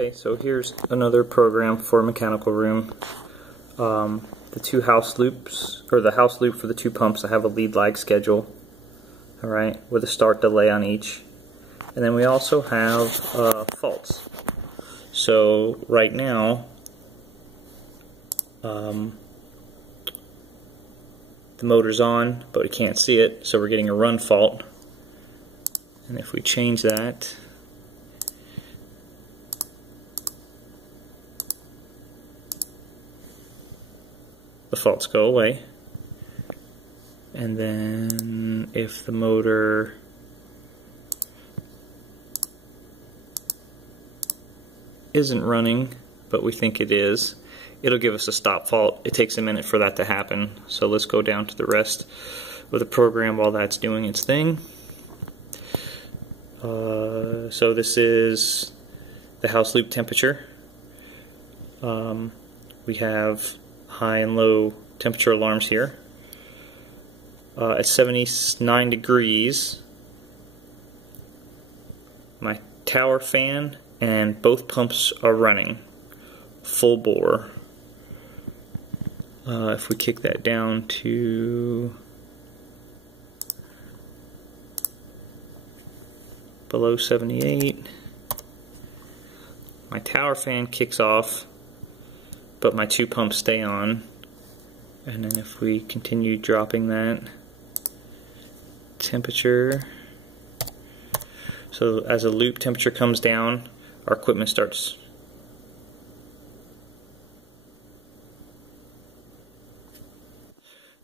Okay, so here's another program for a mechanical room. The two house loops, or the house loop for the two pumps, I have a lead lag schedule, alright, with a start delay on each. And then we also have faults. So right now, the motor's on, but we can't see it, so we're getting a run fault. And if we change that, the faults go away. And then if the motor isn't running, but we think it is, it'll give us a stop fault. It takes a minute for that to happen. So let's go down to the rest of the program while that's doing its thing. So this is the house loop temperature. We have high and low temperature alarms here. At 79 degrees, my tower fan and both pumps are running full bore. If we kick that down to below 78, my tower fan kicks off, but my two pumps stay on. And then if we continue dropping that temperature, so as the loop temperature comes down, our equipment starts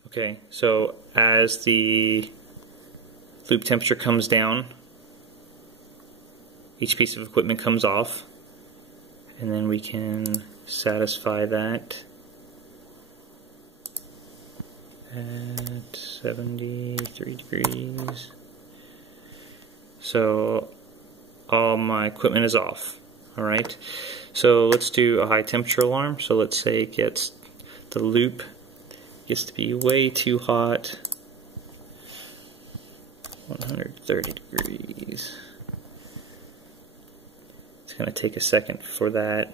okay, so as the loop temperature comes down, each piece of equipment comes off, and then we can satisfy that at 73 degrees. So all my equipment is off. Alright, so let's do a high temperature alarm. So let's say it gets, the loop gets to be way too hot, 130 degrees. It's going to take a second for that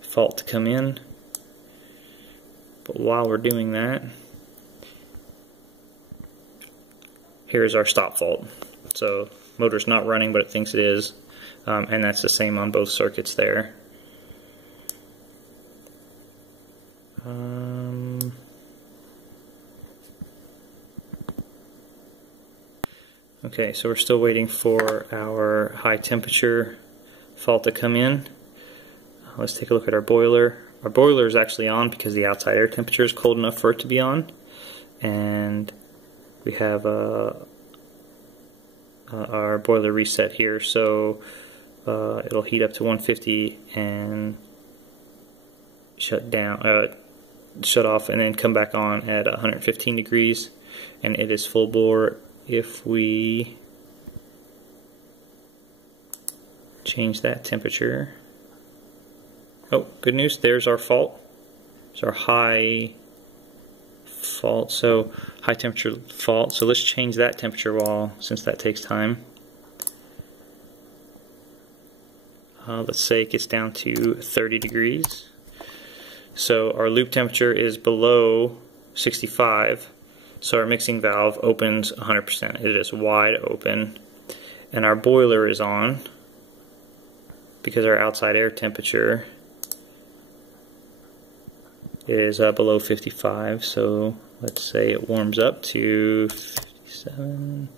fault to come in, but while we're doing that, here's our stop fault. So motor's not running, but it thinks it is, and that's the same on both circuits there. Okay, so we're still waiting for our high temperature fault to come in. Let's take a look at our boiler. Our boiler is actually on because the outside air temperature is cold enough for it to be on, and we have our boiler reset here, so it'll heat up to 150 and shut off, and then come back on at 115 degrees, and it is full bore. If we change that temperature, oh, good news, there's our fault. It's our high fault, so high temperature fault. So let's change that temperature since that takes time. Let's say it gets down to 30 degrees. So our loop temperature is below 65, so our mixing valve opens 100%. It is wide open, and our boiler is on because our outside air temperature is below 55. So let's say it warms up to 57.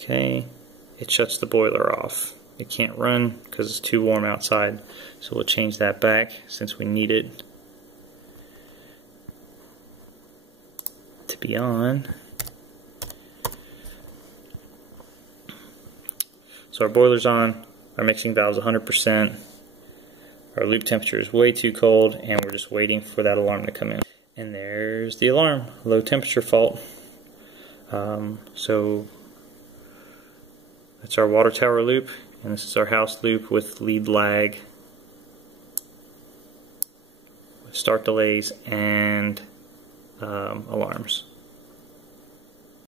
Okay, it shuts the boiler off. It can't run because it's too warm outside, so we'll change that back since we need it to be on. So our boiler's on, our mixing valve's 100%, our loop temperature is way too cold, and we're just waiting for that alarm to come in. And there's the alarm, low temperature fault. So that's our water tower loop, and this is our house loop with lead lag, start delays, and alarms.